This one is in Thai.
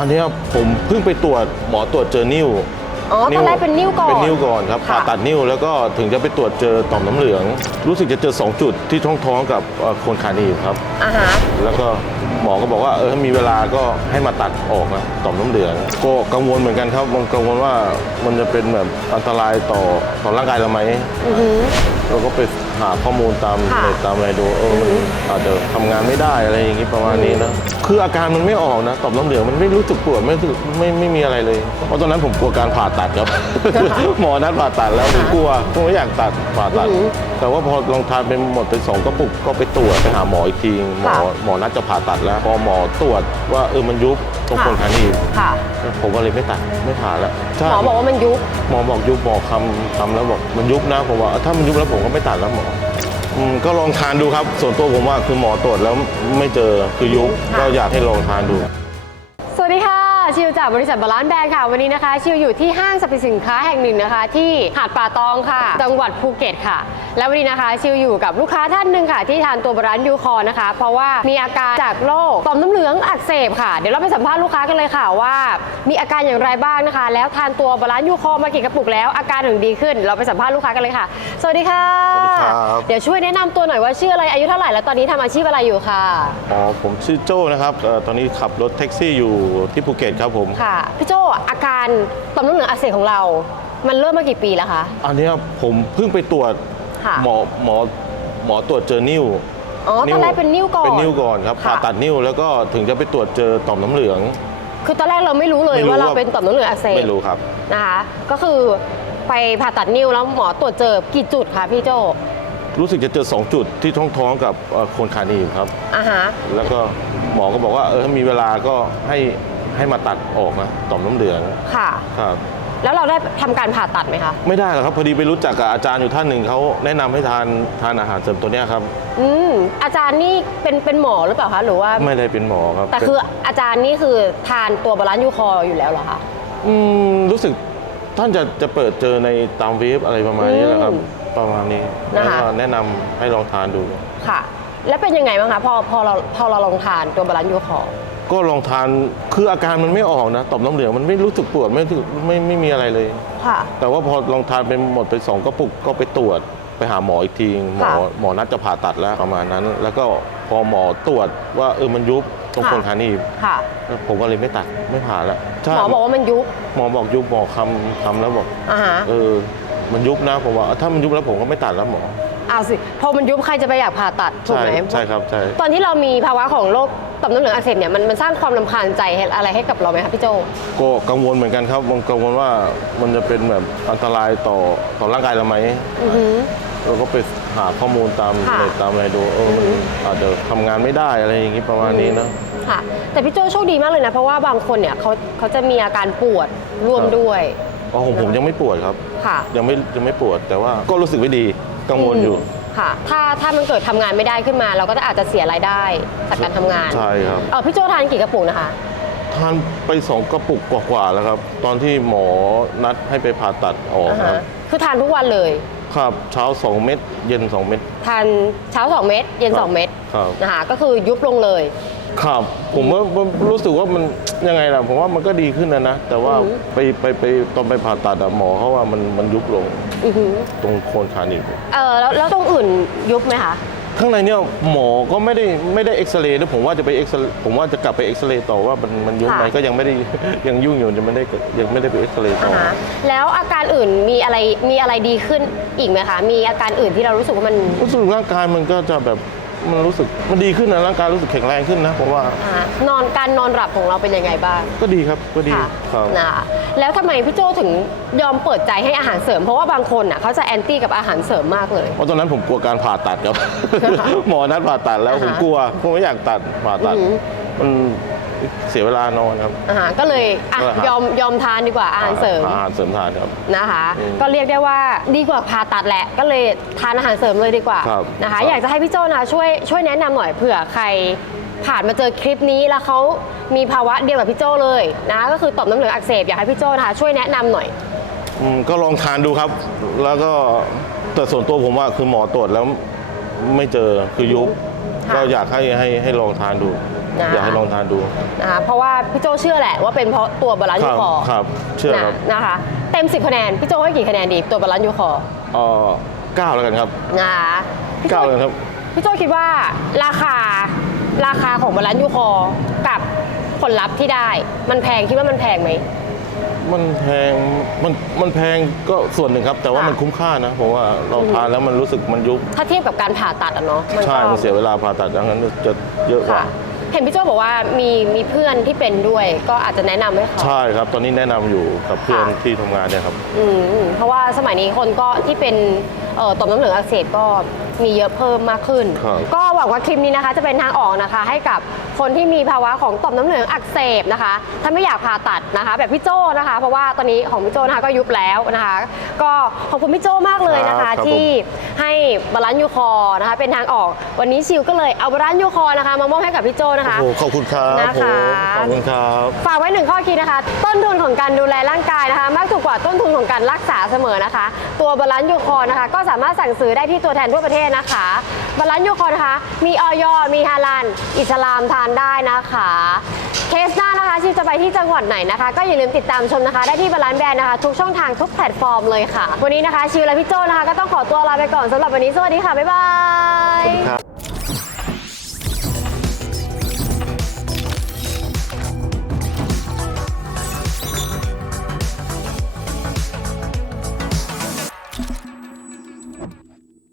อันเนี้ยผมเพิ่งไปตรวจหมอตรวจเจอนิ้วอ๋อตอนแรกเป็นนิ้วก่อนเป็นนิ้วก่อนครับค่ะผ่าตัดนิ้วแล้วก็ถึงจะไปตรวจเจอต่อมน้ำเหลือง รู้สึกจะเจอ 2 จุดที่ท้องท้องๆกับเอ่อโคนขาหนีบครับ อ่าฮะแล้วก็หมอก็บอกว่าเออถ้ามีเวลาก็ให้มาตัดออกนะต่อมน้ำเหลืองก็กังวลเหมือนกันครับมันกังวลว่ามันจะเป็นแบบอันตรายต่อต่อร่างกายเราไหม อือหือ เราก็ไปหาข้อมูลตามค่ะ เน็ตตามอะไรดูเออมันอาจจะทำงานไม่ได้อะไรอย่างงี้ประมาณนี้นะคืออาการมันไม่ออกนะต่อมน้ำเหลืองมันไม่รู้สึกปวดไม่รู้สึกไม่ไม่มีอะไรเลย เพราะตอนนั้นผมกลัวการผ่าตัดครับ หมอนัดผ่าตัดแล้วผมกลัวผมไม่อยากตัดผ่าตัด อือหือแต่ว่าพอลองทานไปหมดไปสองกระปุกก็ไปตรวจไปหาหมออีกทีหมอค่ะ หมอนัดจะผ่าตัดแล้วพอหมอตรวจว่าเออมันยุบ ตรงค่ะโคนขาหนีบค่ะผมก็เลยไม่ตัดไม่ผ่าแล้วใช่หมอบอกว่ามันยุบหมอบอกยุบหมอคำคำแล้วบอกมันยุบนะผมว่าถ้ามันยุบแล้วผมก็ไม่ตัดแล้วหมออืมก็ลองทานดูครับ ส่วนตัวผมว่าคือหมอตรวจแล้วไม่เจอคือยุบค่ะก็อยากให้ลองทานดู สวัสดีค่ะชิวจากบริษัทบาลานซ์แบรนด์ค่ะ วันนี้นะคะ ชิวอยู่ที่ห้างสรรพสินค้าแห่งหนึ่งนะคะ ที่หาดป่าตองค่ะ จังหวัดภูเก็ตค่ะ แล้ววันนี้นะคะชิวอยู่กับลูกค้าท่านหนึ่งค่ะที่ทานตัวบาลานซ์ยูคอร์นะคะ เพราะว่ามีอาการจากโรคต่อมน้ำเหลืองอักเสบค่ะ เดี๋ยวเราไปสัมภาษณ์ลูกค้ากันเลยค่ะว่า มีอาการอย่างไรบ้างนะคะ แล้วทานตัวบาลานซ์ยูคอร์มากี่กระปุกแล้วอาการถึงดีขึ้น เราไปสัมภาษณ์ลูกค้ากันเลยค่ะ สวัสดีค่ะสวัสดีครับเดี๋ยวช่วยแนะนำตัวหน่อยว่าชื่ออะไรอายุเท่าไหร่แล้วตอนนี้ทำอาชีพอะไรอยู่ค่ะอ๋อผมชื่อโจ้นะครับเอ่อตอนนี้ขับรถแท็กซี่อยู่ที่ภูเก็ตครับผมค่ะพี่โจอาการต่อมน้ำเหลืองอักเสบของเรา มันเริ่มมากี่ปีแล้วคะอันเนี้ยผมเพิ่งไปตรวจ ค่ะ หมอหมอหมอตรวจเจอนิ้วอ๋อตอนแรกเป็นนิ้วก่อนเป็นนิ้วก่อนครับค่ะผ่าตัดนิ้วแล้วก็ถึงจะไปตรวจเจอต่อมน้ำเหลือง คือตอนแรกเราไม่รู้เลยไม่รู้ว่าเราว่า เป็นต่อมน้ำเหลืองอักเสบไม่รู้ครับ นะคะ ก็คือไปผ่าตัดนิ้วแล้วหมอตรวจเจอกี่จุดคะพี่โจรู้สึกจะเจอ 2 จุดที่ท้องท้องๆกับเอ่อโคนขาหนีบครับ อ่าฮะ แล้วก็หมอก็บอกว่าเออถ้ามีเวลาก็ให้ให้มาตัดออกนะต่อมน้ำเหลืองค่ะ ครับ แล้วเราได้ทำการผ่าตัดไหมคะ ไม่ได้หรอกครับพอดีไปรู้จักกับอาจารย์อยู่ท่านหนึ่งเขาแนะนำให้ทานทานอาหารเสริมตัวเนี้ยครับ อืมอาจารย์นี่เป็นเป็นหมอหรือเปล่าคะหรือว่า ไม่ได้เป็นหมอครับแต่คืออาจารย์นี่คือทานตัวบาลานซ์ยูคอร์อยู่แล้วเหรอคะ อืมรู้สึกท่านจะจะเปิดเจอในตามเว็บอะไรประมาณนี้แหละครับ อืมประมาณนี้นะแล้วคะ ก็แนะนำให้ลองทานดู ค่ะ แล้วเป็นยังไงบ้างคะพอพอเราพอเราลองทานตัวบาลานซ์ยูคอร์ ก็ลองทานคืออาการมันไม่ออกนะต่อมน้ำเหลืองมันไม่รู้สึกปวดไม่รู้สึกไม่ไม่มีอะไรเลย ค่ะ แต่ว่าพอลองทานไปหมดไปสองกระปุกก็ไปตรวจไปหาหมออีกทีหมอค่ะหมอนัดจะผ่าตัดแล้วประมาณนั้น แล้วก็พอหมอตรวจว่าเออมันยุบตรงค่ะโคนขาหนีบค่ะ ผมก็เลยไม่ตัดไม่ผ่าแล้วใช่หมอบอกว่ามันยุบหมอบอกยุบหมอคำคำแล้วบอก อ่าฮะ เออ มันยุบนะผมว่าถ้ามันยุบแล้วผมก็ไม่ตัดแล้วหมอ เอาสิพอมันยุบใครจะไปอยากผ่าตัดถูกใช่ไหมใช่ครับใช่ตอนที่เรามีภาวะของโรคต่อมน้ำเหลืองอักเสบเนี่ยมันมันสร้างความลำคาญใจให้อะไรให้กับเราไหมคะพี่โจก็กังวลเหมือนกันครับมันกังวลว่ามันจะเป็นแบบอันตรายต่อต่อร่างกายเราไหมอือหือ เราก็ไปหาข้อมูลตามค่ะ เน็ตตามอะไรดูเออมันอาจจะทำงานไม่ได้อะไรอย่างนี้ประมาณนี้นะ ค่ะ แต่พี่โจโชคดีมากเลยนะ เพราะว่าบางคนเนี่ยเขาเขาจะมีอาการปวดร่วมครับ ด้วย อ๋อของผมยังไม่ปวดครับ ค่ะ ยังไม่ยังไม่ปวดแต่ว่าก็รู้สึกไม่ดีกังวลอยู่ ค่ะ ถ้าถ้ามันเกิดทำงานไม่ได้ขึ้นมา เราก็จะอาจจะเสียรายได้จากการทำงานใช่ครับ เออพี่โจทานกี่กระปุกนะคะ ทานไปสองกระปุกกว่าๆแล้วครับ ตอนที่หมอนัดให้ไปผ่าตัดออกอ่าครัฮะบคือทานทุกวันเลย ครับเช้า 2 เม็ดเย็น 2 เม็ด ทานเช้า 2 เม็ดเย็น ครับ2 เม็ดครับ นะคะก็คือยุบลงเลย ครับผมว่าผมรู้สึกว่ามันยังไงล่ะผมว่ามันก็ดีขึ้นนะนะ แต่ว่าอือหือไปไปไปตอนไปผ่าตัดอะหมอเขาว่ามันมันยุบลงอือหือตรงโคนขาหนีบเออแล้วแล้วตรงอื่นยุบไหมคะ ข้างในเนี่ยหมอก็ไม่ได้ไม่ได้เอ็กซเรย์ด้วยผมว่าจะไปเอ็กซผมว่าจะกลับไปเอ็กซเรย์ต่อว่ามันมันยุบไหมค่ะ ก็ยังไม่ได้ ยังยุ่งอยู่ยังไม่ได้ยังไม่ได้ไปเอ็กซเรย์ต่อ่าอฮะแล้วอาการอื่นมีอะไรมีอะไรดีขึ้นอีกไหมคะ มีอาการอื่นที่เรารู้สึกว่ามัน รู้สึกร่างกายมันก็จะแบบ มันรู้สึกมันดีขึ้นนะร่างกายรู้สึกแข็งแรงขึ้นนะผมว่า อ่านอนการนอนหลับของเราเป็นยังไงบ้างก็ดีครับก็ดีค่ะครับ นะคะแล้วทำไมพี่โจถึงยอมเปิดใจให้อาหารเสริม เพราะว่าบางคนอะเขาจะแอนตี้กับอาหารเสริมมากเลย เพราะตอนนั้นผมกลัวการผ่าตัดครับค่ะหมอนัดผ่าตัดแล้วอ่าฮะผมกลัวผมไม่อยากตัดผ่าตัด อือหือมัน เสียเวลานอนครับ อ่าก็เลยอะก็หายยอมยอมทานดีกว่าอาหารเสริมอาหารเสริมทานครับ นะคะ อืมก็เรียกได้ว่าดีกว่าผ่าตัดแหละ ก็เลยทานอาหารเสริมเลยดีกว่าครับนะคะครับอยากจะให้พี่โจนะช่วยช่วยแนะนำหน่อยเผื่อใคร ผ่านมาเจอคลิปนี้แล้วเขามีภาวะเดียวกับพี่โจเลยนะก็คือต่อมน้ำเหลืองอักเสบอยากให้พี่โจนะคะช่วยแนะนำหน่อย อืมก็ลองทานดูครับ แล้วก็แต่ส่วนตัวผมว่าคือหมอตรวจแล้วไม่เจอคือยุบค่ะ ก็อยากให้ให้ให้ลองทานดูอ นะอยากให้ลองทานดูนะคะเพราะว่าพี่โจเชื่อแหละว่าเป็นเพราะตัวบาลานซ์คยูรับคอครับเชื่อครับนะนะคะเต็ม 10 คะแนน พี่โจให้กี่คะแนนดีตัวบาลานซ์ยูคอเอ่อเก้าแล้วกันครับนะคะพี่โจเก้าเลยครับพี่โจคิดว่าราคาราคาของบาลานซ์ยูคอกับผลลัพธ์ที่ได้ มันแพงคิดว่ามันแพงไหมมันแพงมันมันแพงก็ส่วนหนึ่งครับ แต่ว่าค่ะมันคุ้มค่านะผมว่าเราทานแล้วมันรู้สึกมันยุบถ้าเทียบกับการผ่าตัดอะเนาะมันใช่ก็มันเสียเวลาผ่าตัดดังนั้นจะเยอะกว่าค่ะ เห็นพี่โจบอกว่ามีมีเพื่อนที่เป็นด้วย ก็อาจจะแนะนำให้เขา ใช่ครับ ตอนนี้แนะนำอยู่กับเพื่อนค่ะ ที่ทำงานเนี่ยครับ อืมเพราะว่าสมัยนี้คนก็ที่เป็นเอ่อต่อมน้ำเหลืองอักเสบก็ มีเยอะเพิ่มมากขึ้น ครับ ก็หวังว่าคลิปนี้นะคะ จะเป็นทางออกนะคะ ให้กับคนที่มีภาวะของต่อมน้ำเหลืองอักเสบนะคะ ถ้าไม่อยากผ่าตัดนะคะ แบบพี่โจ้นะคะ เพราะว่าตอนนี้ของพี่โจ้นะคะก็ยุบแล้วนะคะ ก็ขอบคุณพี่โจ้มากเลยนะครัคะ บครับที่ให้บาลานซ์ยูคอนะคะ เป็นทางออกวันนี้ชิวก็เลยเอาบาลานซ์ยูคอนะคะมามอบให้กับพี่โจ้นะคะ โอ้โหขอบคุณครับนะคะผมขอบคุณครับ ฝากไว้หนึ่งข้อคิดนะคะ ต้นทุนของการดูแลร่างกายนะคะ มากถูกกว่าต้นทุนของการรักษาเสมอนะคะ ตัวบาลานซ์ยูคอร์นะคะ ก็สามารถสั่งซื้อได้ที่ตัวแทนทั่วประเทศนะคะบาลานซ์ยูคอนะคะ มีออยมีฮาลานอิสลามทานได้นะคะเคสหน้านะคะชิมจะไปที่จังหวัดไหนนะคะ ก็อย่าลืมติดตามชมนะคะ ได้ที่บาลานซ์แบรนด์นะคะ ทุกช่องทางทุกแพลตฟอร์มเลยค่ะ วันนี้นะคะชิวและพี่โจนะคะ ก็ต้องขอตัวลาไปก่อนสำหรับวันนี้สวัสดีค่ะบ๊ายบายครับ